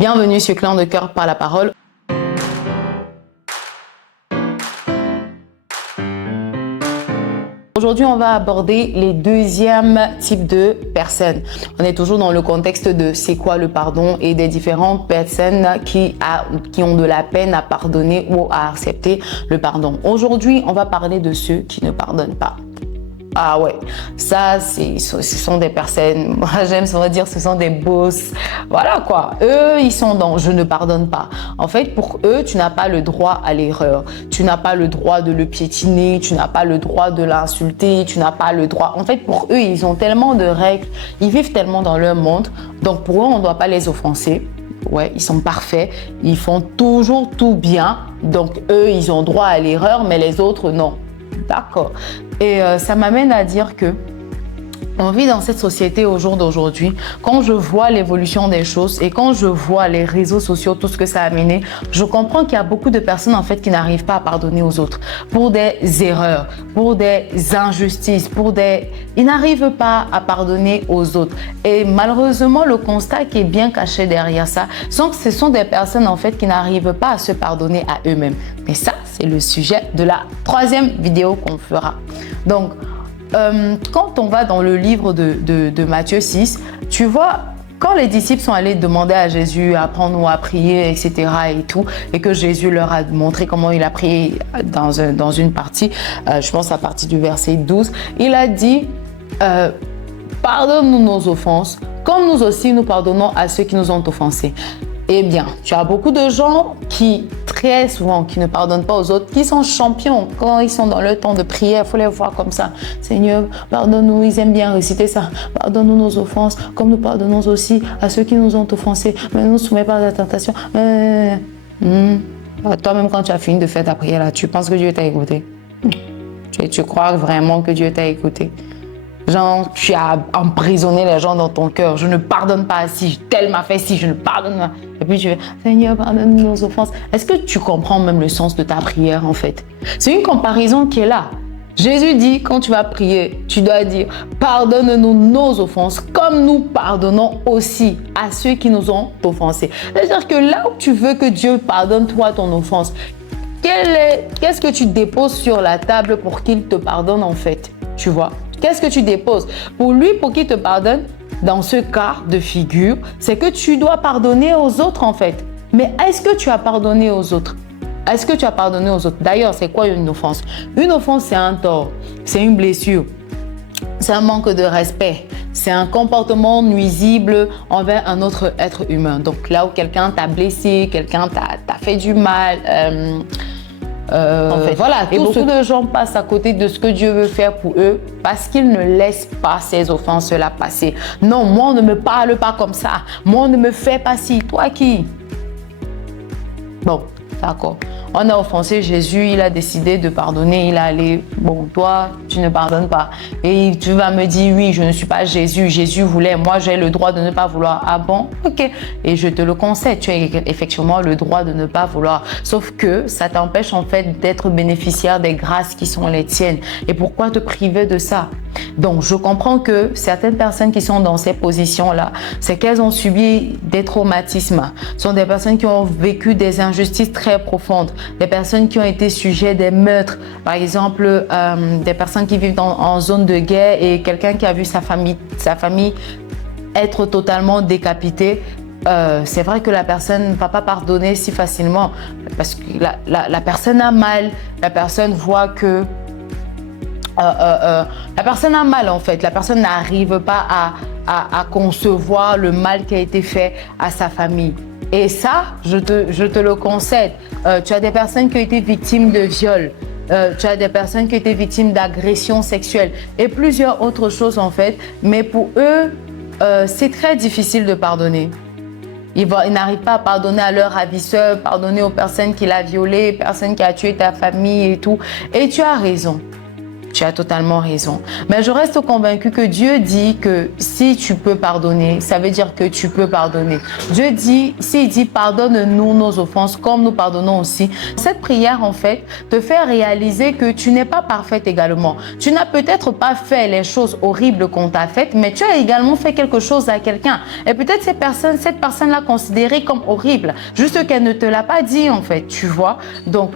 Bienvenue sur Clan de Cœur par la parole. Aujourd'hui, on va aborder les deuxièmes types de personnes. On est toujours dans le contexte de c'est quoi le pardon et des différentes personnes qui ont de la peine à pardonner ou à accepter le pardon. Aujourd'hui, on va parler de ceux qui ne pardonnent pas. Ah ouais, ça, ce sont des personnes, moi j'aime souvent dire ce sont des boss. Voilà quoi, eux ils sont dans je ne pardonne pas. En fait, pour eux, tu n'as pas le droit à l'erreur. Tu n'as pas le droit de le piétiner, tu n'as pas le droit de l'insulter, tu n'as pas le droit. En fait, pour eux, ils ont tellement de règles, ils vivent tellement dans leur monde. Donc pour eux, on ne doit pas les offenser. Ouais, ils sont parfaits, ils font toujours tout bien. Donc eux, ils ont droit à l'erreur, mais les autres, non. D'accord. Et ça m'amène à dire que on vit dans cette société au jour d'aujourd'hui. Quand je vois l'évolution des choses et quand je vois les réseaux sociaux, tout ce que ça a amené, je comprends qu'il y a beaucoup de personnes en fait qui n'arrivent pas à pardonner aux autres pour des erreurs, pour des injustices, ils n'arrivent pas à pardonner aux autres. Et malheureusement, le constat qui est bien caché derrière ça, c'est que ce sont des personnes en fait qui n'arrivent pas à se pardonner à eux-mêmes. Mais ça, c'est le sujet de la troisième vidéo qu'on fera. Donc, quand on va dans le livre de Matthieu 6, tu vois, quand les disciples sont allés demander à Jésus apprends-nous à prier, etc. et tout, et que Jésus leur a montré comment il a prié dans une partie, je pense à partir du verset 12, il a dit pardonne-nous nos offenses, comme nous aussi nous pardonnons à ceux qui nous ont offensés. Eh bien, tu as beaucoup de gens qui, très souvent, qui ne pardonnent pas aux autres, qui sont champions. Quand ils sont dans le temps de prière, il faut les voir comme ça. Seigneur, pardonne-nous, ils aiment bien réciter ça. Pardonne-nous nos offenses, comme nous pardonnons aussi à ceux qui nous ont offensés. Mais ne nous soumets pas à la tentation. Toi-même, quand tu as fini de faire ta prière, là, tu penses que Dieu t'a écouté? Tu crois vraiment que Dieu t'a écouté? Genre, tu as emprisonné les gens dans ton cœur. Je ne pardonne pas si tel m'a fait si, je ne pardonne pas. Et puis tu fais, Seigneur, pardonne nos offenses. Est-ce que tu comprends même le sens de ta prière en fait? C'est une comparaison qui est là. Jésus dit, quand tu vas prier, tu dois dire, pardonne-nous nos offenses comme nous pardonnons aussi à ceux qui nous ont offensés. C'est-à-dire que là où tu veux que Dieu pardonne toi ton offense, qu'est-ce que tu déposes sur la table pour qu'il te pardonne en fait? Tu vois? Qu'est-ce que tu déposes? Pour lui, pour qu'il te pardonne, dans ce cas de figure, c'est que tu dois pardonner aux autres en fait. Mais est-ce que tu as pardonné aux autres? Est-ce que tu as pardonné aux autres? D'ailleurs, c'est quoi une offense? Une offense, c'est un tort, c'est une blessure, c'est un manque de respect, c'est un comportement nuisible envers un autre être humain. Donc là où quelqu'un t'a blessé, quelqu'un t'a fait du mal, en fait, voilà, et beaucoup de gens passent à côté de ce que Dieu veut faire pour eux parce qu'ils ne laissent pas ces offenses-là passer. Non, moi, on ne me parle pas comme ça. Moi, on ne me fait pas ci. Toi qui? Bon, d'accord. On a offensé Jésus, il a décidé de pardonner, il a allé, bon, toi, tu ne pardonnes pas. Et tu vas me dire, oui, je ne suis pas Jésus, Jésus voulait, moi, j'ai le droit de ne pas vouloir. Ah bon? Ok. Et je te le concède, tu as effectivement le droit de ne pas vouloir. Sauf que ça t'empêche en fait d'être bénéficiaire des grâces qui sont les tiennes. Et pourquoi te priver de ça? Donc, je comprends que certaines personnes qui sont dans ces positions-là, c'est qu'elles ont subi des traumatismes. Ce sont des personnes qui ont vécu des injustices très profondes, des personnes qui ont été sujets des meurtres. Par exemple, des personnes qui vivent en zone de guerre et quelqu'un qui a vu sa famille être totalement décapitée. C'est vrai que la personne ne va pas pardonner si facilement parce que la personne a mal, la personne voit que la personne a mal en fait, la personne n'arrive pas à concevoir le mal qui a été fait à sa famille. Et ça, je te le concède. Tu as des personnes qui ont été victimes de viol, tu as des personnes qui ont été victimes d'agressions sexuelles et plusieurs autres choses en fait. Mais pour eux, c'est très difficile de pardonner. Ils n'arrivent pas à pardonner à leur ravisseur, pardonner aux personnes qui l'ont violé, personnes qui ont tué ta famille et tout. Et tu as raison. Tu as totalement raison. Mais je reste convaincue que Dieu dit que si tu peux pardonner, ça veut dire que tu peux pardonner. Dieu dit, s'il dit pardonne-nous nos offenses comme nous pardonnons aussi. Cette prière, en fait, te fait réaliser que tu n'es pas parfaite également. Tu n'as peut-être pas fait les choses horribles qu'on t'a faites, mais tu as également fait quelque chose à quelqu'un. Et peut-être cette personne l'a considéré comme horrible, juste qu'elle ne te l'a pas dit, en fait, tu vois. Donc,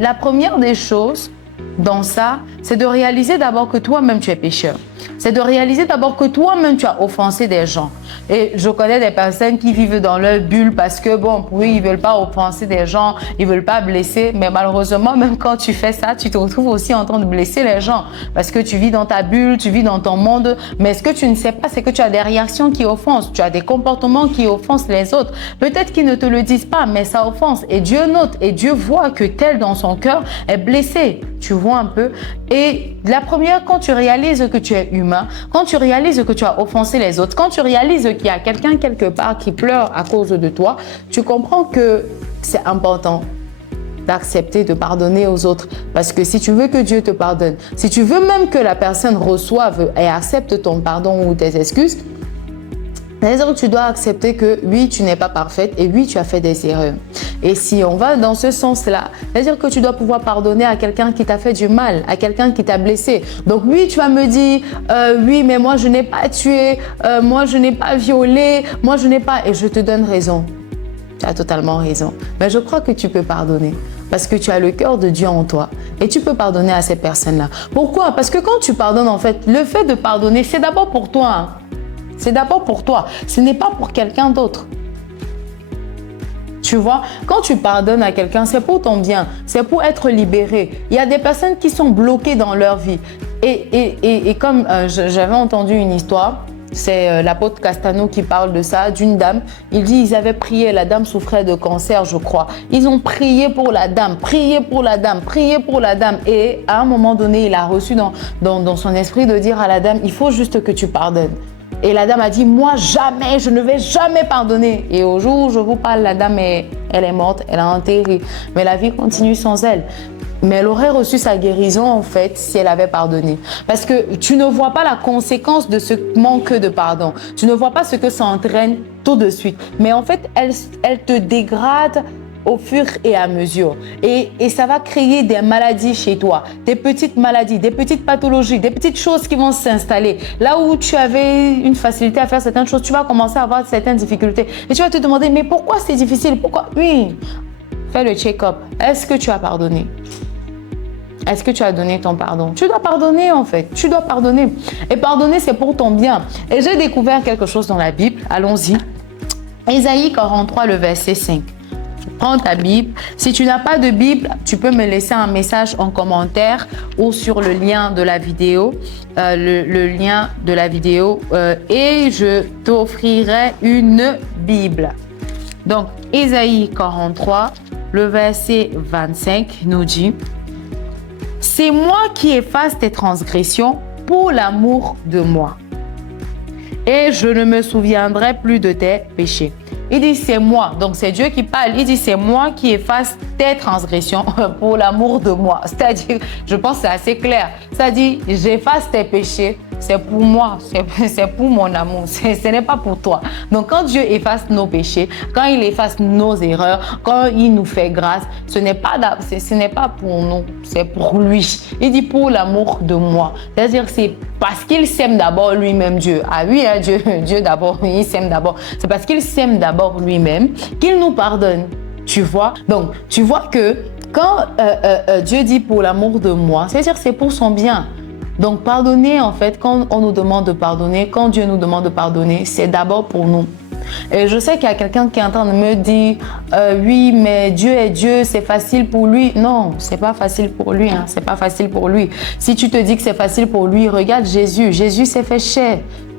la première des choses, dans ça, c'est de réaliser d'abord que toi-même tu es pécheur. C'est de réaliser d'abord que toi-même tu as offensé des gens. Et je connais des personnes qui vivent dans leur bulle parce que bon, pour eux, ils ne veulent pas offenser des gens, ils ne veulent pas blesser. Mais malheureusement, même quand tu fais ça, tu te retrouves aussi en train de blesser les gens. Parce que tu vis dans ta bulle, tu vis dans ton monde. Mais ce que tu ne sais pas, c'est que tu as des réactions qui offensent. Tu as des comportements qui offensent les autres. Peut-être qu'ils ne te le disent pas, mais ça offense. Et Dieu note et Dieu voit que tel dans son cœur est blessé. Tu vois un peu. Et la première, quand tu réalises que tu es humain, quand tu réalises que tu as offensé les autres, quand tu réalises qu'il y a quelqu'un quelque part qui pleure à cause de toi, tu comprends que c'est important d'accepter de pardonner aux autres. Parce que si tu veux que Dieu te pardonne, si tu veux même que la personne reçoive et accepte ton pardon ou tes excuses, c'est-à-dire que tu dois accepter que oui, tu n'es pas parfaite et oui, tu as fait des erreurs. Et si on va dans ce sens-là, c'est-à-dire que tu dois pouvoir pardonner à quelqu'un qui t'a fait du mal, à quelqu'un qui t'a blessé. Donc oui, tu vas me dire, oui, mais moi, je n'ai pas tué, moi, je n'ai pas violé, moi, je n'ai pas... Et je te donne raison. Tu as totalement raison. Mais je crois que tu peux pardonner parce que tu as le cœur de Dieu en toi et tu peux pardonner à ces personnes-là. Pourquoi? Parce que quand tu pardonnes, en fait, le fait de pardonner, c'est d'abord pour toi, hein. C'est d'abord pour toi. Ce n'est pas pour quelqu'un d'autre. Tu vois, quand tu pardonnes à quelqu'un, c'est pour ton bien. C'est pour être libéré. Il y a des personnes qui sont bloquées dans leur vie. Et comme j'avais entendu une histoire, c'est l'apôtre Castano qui parle de ça, d'une dame. Il dit ils avaient prié, la dame souffrait de cancer, je crois. Ils ont prié pour la dame, prié pour la dame, prié pour la dame. Et à un moment donné, il a reçu dans son esprit de dire à la dame, il faut juste que tu pardonnes. Et la dame a dit, moi jamais, je ne vais jamais pardonner. Et au jour où je vous parle, la dame, elle est morte, elle a enterré. Mais la vie continue sans elle. Mais elle aurait reçu sa guérison, en fait, si elle avait pardonné. Parce que tu ne vois pas la conséquence de ce manque de pardon. Tu ne vois pas ce que ça entraîne tout de suite. Mais en fait, elle te dégrade au fur et à mesure. Et ça va créer des maladies chez toi, des petites maladies, des petites pathologies, des petites choses qui vont s'installer. Là où tu avais une facilité à faire certaines choses, tu vas commencer à avoir certaines difficultés. Et tu vas te demander, mais pourquoi c'est difficile? Pourquoi? Oui, fais le check-up. Est-ce que tu as pardonné? Est-ce que tu as donné ton pardon? Tu dois pardonner, en fait. Tu dois pardonner. Et pardonner, c'est pour ton bien. Et j'ai découvert quelque chose dans la Bible. Allons-y. Ésaïe 43, le verset 5. Prends ta Bible. Si tu n'as pas de Bible, tu peux me laisser un message en commentaire ou sur le lien de la vidéo. Le lien de la vidéo et je t'offrirai une Bible. Donc, Ésaïe 43, le verset 25 nous dit « C'est moi qui efface tes transgressions pour l'amour de moi. Et je ne me souviendrai plus de tes péchés. » Il dit c'est moi, donc c'est Dieu qui parle. Il dit c'est moi qui efface tes transgressions pour l'amour de moi. C'est-à-dire, je pense que c'est assez clair. C'est-à-dire, j'efface tes péchés, c'est pour moi, c'est pour mon amour, ce n'est pas pour toi. Donc quand Dieu efface nos péchés, quand il efface nos erreurs, quand il nous fait grâce, ce n'est pas pour nous, c'est pour lui. Il dit pour l'amour de moi. C'est-à-dire c'est parce qu'il s'aime d'abord lui-même Dieu. Ah oui, hein, Dieu d'abord, il s'aime d'abord. C'est parce qu'il s'aime d'abord lui-même qu'il nous pardonne. Tu vois? Donc, tu vois que quand Dieu dit pour l'amour de moi, c'est-à-dire c'est pour son bien. Donc, pardonner, en fait, quand on nous demande de pardonner, quand Dieu nous demande de pardonner, c'est d'abord pour nous. Et je sais qu'il y a quelqu'un qui est en train de me dire oui, mais Dieu est Dieu, c'est facile pour lui. Non, c'est pas facile pour lui, hein, c'est pas facile pour lui. Si tu te dis que c'est facile pour lui, regarde Jésus. Jésus s'est fait chair.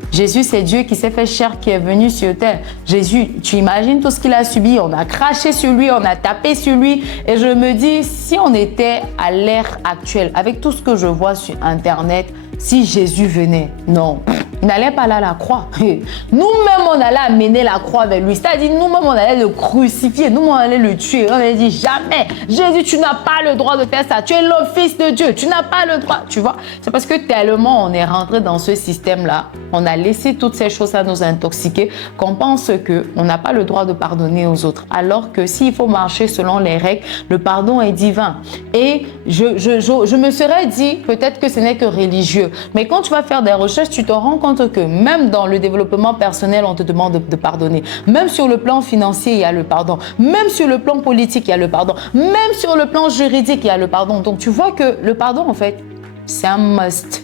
Jésus, c'est Dieu qui s'est fait chair, qui est venu sur terre. Jésus, tu imagines tout ce qu'il a subi. On a craché sur lui, on a tapé sur lui. Et je me dis, si on était à l'ère actuelle, avec tout ce que je vois sur Internet, si Jésus venait, non. Il n'allait pas là à la croix. Nous-mêmes, on allait amener la croix vers lui. C'est-à-dire, nous-mêmes, on allait le crucifier. Nous-mêmes, on allait le tuer. On allait dire, jamais. Jésus, tu n'as pas le droit de faire ça. Tu es le Fils de Dieu. Tu n'as pas le droit. Tu vois, c'est parce que tellement on est rentré dans ce système-là, on a laissé toutes ces choses à nous intoxiquer, qu'on pense qu'on n'a pas le droit de pardonner aux autres. Alors que s'il faut marcher selon les règles, le pardon est divin. Et je me serais dit, peut-être que ce n'est que religieux. Mais quand tu vas faire des recherches, tu te rends compte que même dans le développement personnel, on te demande de pardonner. Même sur le plan financier, il y a le pardon. Même sur le plan politique, il y a le pardon. Même sur le plan juridique, il y a le pardon. Donc, tu vois que le pardon, en fait, c'est un must.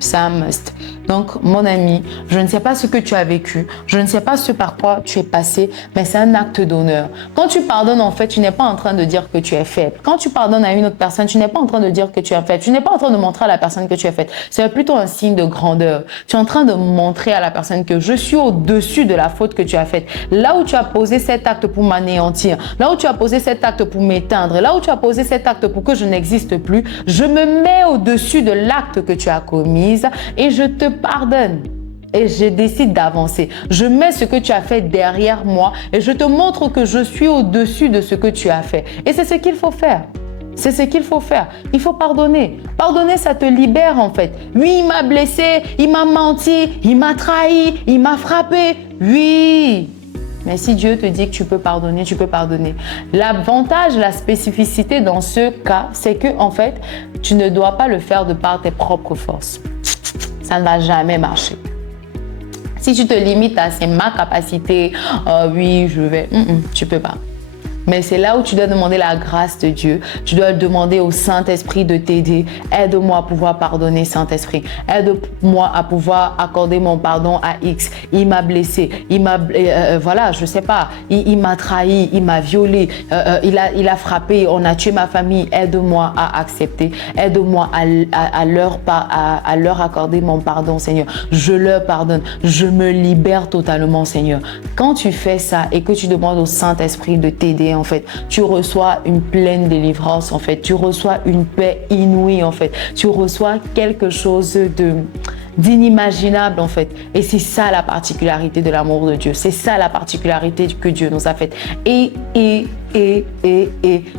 C'est un must. Donc, mon ami, je ne sais pas ce que tu as vécu, je ne sais pas ce par quoi tu es passé, mais c'est un acte d'honneur. Quand tu pardonnes, en fait, tu n'es pas en train de dire que tu es faible. Quand tu pardonnes à une autre personne, tu n'es pas en train de dire que tu es faible. Tu n'es pas en train de montrer à la personne que tu es faible. C'est plutôt un signe de grandeur. Tu es en train de montrer à la personne que je suis au-dessus de la faute que tu as faite. Là où tu as posé cet acte pour m'anéantir, là où tu as posé cet acte pour m'éteindre, là où tu as posé cet acte pour que je n'existe plus, je me mets au-dessus de l'acte que tu as commis et je te pardonne. Et je décide d'avancer. Je mets ce que tu as fait derrière moi et je te montre que je suis au-dessus de ce que tu as fait. Et c'est ce qu'il faut faire. C'est ce qu'il faut faire. Il faut pardonner. Pardonner, ça te libère en fait. Oui, il m'a blessé, il m'a menti, il m'a trahi, il m'a frappé. Oui. Mais si Dieu te dit que tu peux pardonner, tu peux pardonner. L'avantage, la spécificité dans ce cas, c'est que en fait, tu ne dois pas le faire de par tes propres forces. Ça ne va jamais marcher. Si tu te limites à c'est ma capacité, oui, je vais, tu peux pas. Mais c'est là où tu dois demander la grâce de Dieu. Tu dois demander au Saint-Esprit de t'aider. Aide-moi à pouvoir pardonner, Saint-Esprit. Aide-moi à pouvoir accorder mon pardon à X. Il m'a blessé. Il m'a, voilà, je sais pas. Il m'a trahi. Il m'a violé. Il a frappé. On a tué ma famille. Aide-moi à accepter. Aide-moi à leur accorder mon pardon, Seigneur. Je leur pardonne. Je me libère totalement, Seigneur. Quand tu fais ça et que tu demandes au Saint-Esprit de t'aider, en fait, tu reçois une pleine délivrance, en fait, tu reçois une paix inouïe, en fait, tu reçois quelque chose d'inimaginable, en fait. Et c'est ça la particularité de l'amour de Dieu. C'est ça la particularité que Dieu nous a faite. Et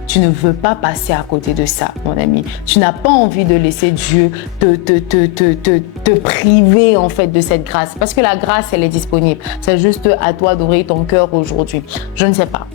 tu ne veux pas passer à côté de ça, mon ami. Tu n'as pas envie de laisser Dieu te priver, en fait, de cette grâce. Parce que la grâce, elle est disponible. C'est juste à toi d'ouvrir ton cœur aujourd'hui. Je ne sais pas.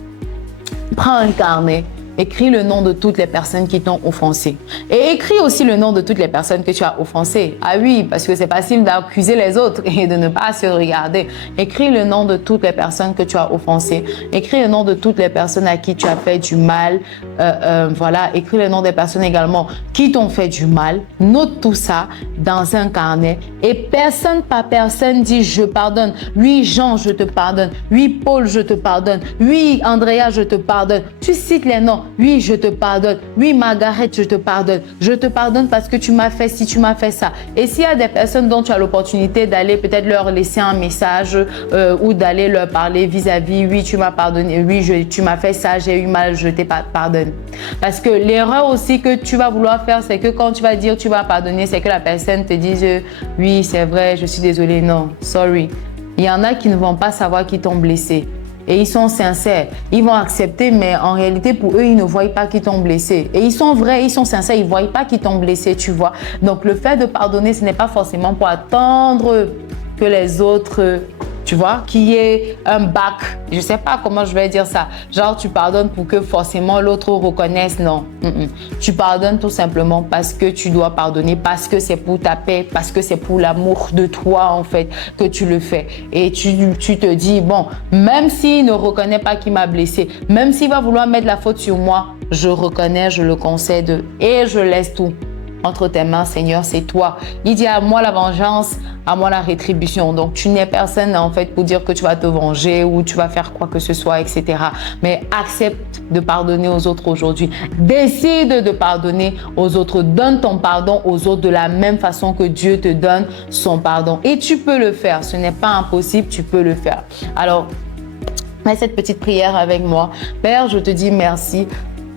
Prends un carnet, écris le nom de toutes les personnes qui t'ont offensé. Et écris aussi le nom de toutes les personnes que tu as offensées. Ah oui, parce que c'est facile d'accuser les autres et de ne pas se regarder. Écris le nom de toutes les personnes que tu as offensées. Écris le nom de toutes les personnes à qui tu as fait du mal. Voilà, écris le nom des personnes également qui t'ont fait du mal. Note tout ça dans un carnet. Et personne par personne dit « je pardonne ». Oui, Jean, je te pardonne. Oui, Paul, je te pardonne. Oui, Andrea, je te pardonne. Tu cites les noms. Oui, je te pardonne. Oui, Margaret, je te pardonne. Je te pardonne parce que tu m'as fait ci, tu m'as fait ça. Et s'il y a des personnes dont tu as l'opportunité d'aller peut-être leur laisser un message ou d'aller leur parler vis-à-vis, oui, tu m'as pardonné, oui, tu m'as fait ça, j'ai eu mal, je t'ai pardonne. Parce que l'erreur aussi que tu vas vouloir faire, c'est que quand tu vas dire tu vas pardonner, c'est que la personne te dise oui, c'est vrai, je suis désolée, non, sorry. Il y en a qui ne vont pas savoir qu'ils t'ont blessé. Et ils sont sincères. Ils vont accepter, mais en réalité, pour eux, ils ne voient pas qu'ils t'ont blessé. Et ils sont vrais, ils sont sincères, ils ne voient pas qu'ils t'ont blessé, tu vois. Donc, le fait de pardonner, ce n'est pas forcément pour attendre que les autres, tu vois, qu'il y ait un bac. Je ne sais pas comment je vais dire ça. Genre, tu pardonnes pour que forcément l'autre reconnaisse. Non. Tu pardonnes tout simplement parce que tu dois pardonner, parce que c'est pour ta paix, parce que c'est pour l'amour de toi, en fait, que tu le fais. Et tu te dis, bon, même s'il ne reconnaît pas qu'il m'a blessé, même s'il va vouloir mettre la faute sur moi, je reconnais, je le concède et je laisse tout entre tes mains, Seigneur, c'est toi. Il dit à moi la vengeance, à moi la rétribution. Donc, tu n'es personne, en fait, pour dire que tu vas te venger ou tu vas faire quoi que ce soit, etc. Mais accepte de pardonner aux autres aujourd'hui. Décide de pardonner aux autres. Donne ton pardon aux autres de la même façon que Dieu te donne son pardon. Et tu peux le faire. Ce n'est pas impossible, tu peux le faire. Alors, fais cette petite prière avec moi. Père, je te dis merci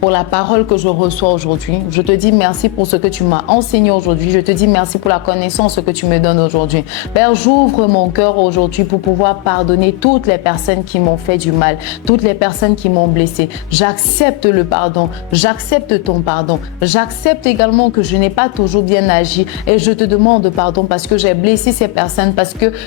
pour la parole que je reçois aujourd'hui. Je te dis merci pour ce que tu m'as enseigné aujourd'hui. Je te dis merci pour la connaissance que tu me donnes aujourd'hui. Père, j'ouvre mon cœur aujourd'hui pour pouvoir pardonner toutes les personnes qui m'ont fait du mal, toutes les personnes qui m'ont blessé. J'accepte le pardon. J'accepte ton pardon. J'accepte également que je n'ai pas toujours bien agi et je te demande pardon parce que j'ai blessé ces personnes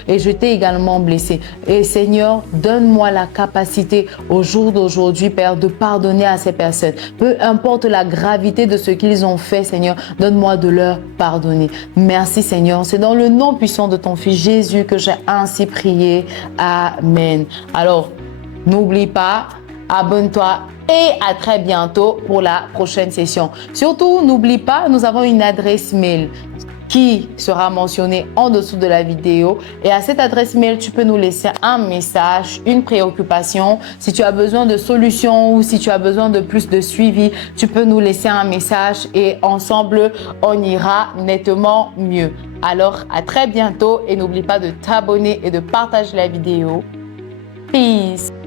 et je t'ai également blessé. Et Seigneur, donne-moi la capacité au jour d'aujourd'hui, Père, de pardonner à ces personnes. Peu importe la gravité de ce qu'ils ont fait, Seigneur, donne-moi de leur pardonner. Merci, Seigneur. C'est dans le nom puissant de ton Fils Jésus que j'ai ainsi prié. Amen. Alors, n'oublie pas, abonne-toi et à très bientôt pour la prochaine session. Surtout, n'oublie pas, nous avons une adresse mail qui sera mentionnée en dessous de la vidéo. Et à cette adresse mail, tu peux nous laisser un message, une préoccupation. Si tu as besoin de solutions ou si tu as besoin de plus de suivi, tu peux nous laisser un message et ensemble, on ira nettement mieux. Alors, à très bientôt et n'oublie pas de t'abonner et de partager la vidéo. Peace!